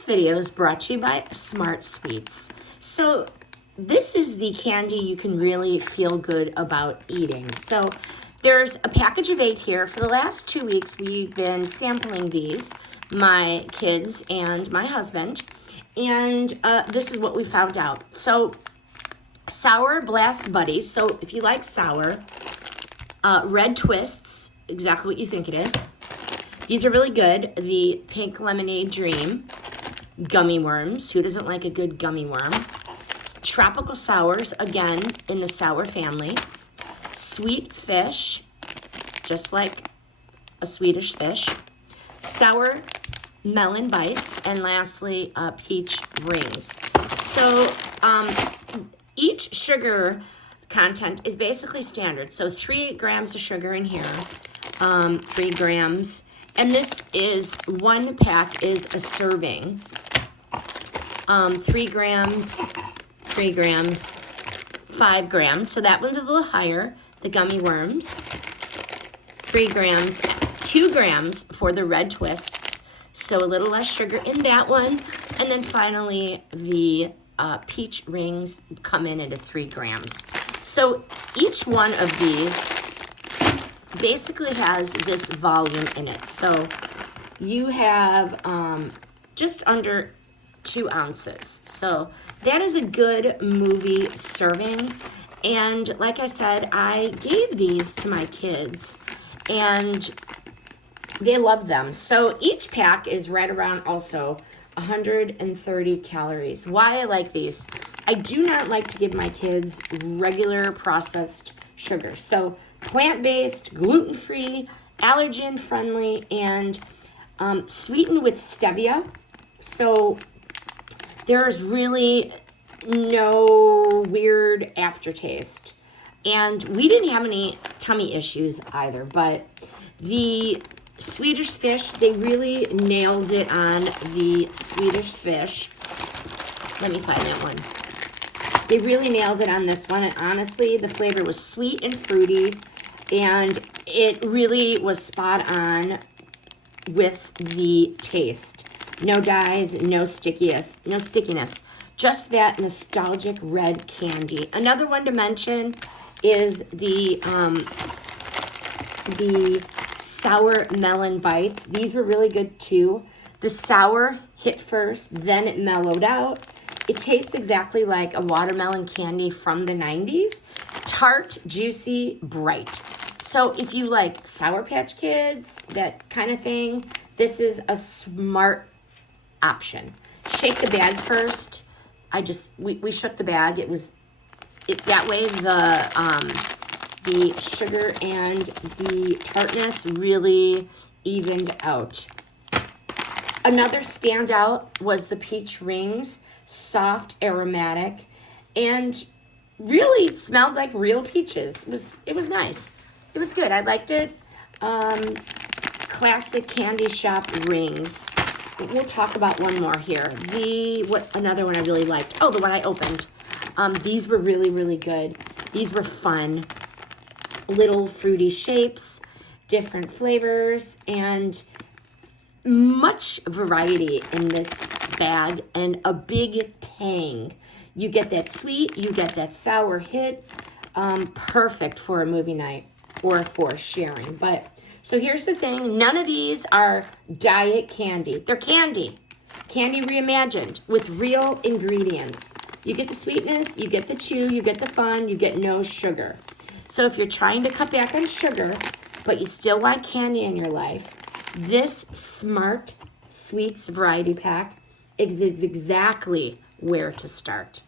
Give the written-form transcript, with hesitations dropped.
This video is brought to you by SmartSweets. So this is the candy you can really feel good about eating. So there's a package of 8 here. For the last 2 weeks, we've been sampling these, my kids and my husband. And this is what we found out. So Sour Blast Buddies. So if you like sour, Red Twists, exactly what you think it is. These are really good. The Pink Lemonade Dream, gummy worms. Who doesn't like a good gummy worm? Tropical Sours, again, in the sour family. Sweet Fish, just like a Swedish fish. Sour Melon Bites, and lastly, Peach Rings. So each sugar content is basically standard. So 3 grams of sugar in here, 3 grams. And this is, 1 pack is a serving. 3 grams, 3 grams, 5 grams. So that one's a little higher, the gummy worms. 3 grams, 2 grams for the red twists. So a little less sugar in that one. And then finally, the peach rings come in at 3 grams. So each one of these basically has this volume in it. So you have just under 2 ounces. So that is a good movie serving. And like I said, I gave these to my kids and they love them. So each pack is right around also 130 calories. Why I like these? I do not like to give my kids regular processed sugar. So plant-based, gluten-free, allergen-friendly, and sweetened with stevia. So there's really no weird aftertaste. And we didn't have any tummy issues either, but the Swedish fish, they really nailed it on the Swedish fish. Let me find that one. They really nailed it on this one, and honestly, the flavor was sweet and fruity, and it really was spot on with the taste. No dyes, no stickiness, just that nostalgic red candy. Another one to mention is the Sour Melon Bites. These were really good too. The sour hit first, then it mellowed out. It tastes exactly like a watermelon candy from the 90s. Tart, juicy, bright. So if you like Sour Patch Kids, that kind of thing, this is a smart option. Shake the bag first. We shook the bag. That way the sugar and the tartness really evened out. Another standout was the peach rings, soft, aromatic, and really smelled like real peaches. It was nice. It was good. I liked it. Classic candy shop rings. We'll talk about one more here. Another one I really liked. Oh, the one I opened. These were really, really good. These were fun. Little fruity shapes, different flavors, and much variety in this bag, and a big tang. You get that sweet, you get that sour hit. Perfect for a movie night or for sharing. But so here's the thing, none of these are diet candy. They're candy reimagined with real ingredients. You get the sweetness, you get the chew, you get the fun, you get no sugar. So if you're trying to cut back on sugar, but you still want candy in your life, this SmartSweets variety pack is exactly where to start.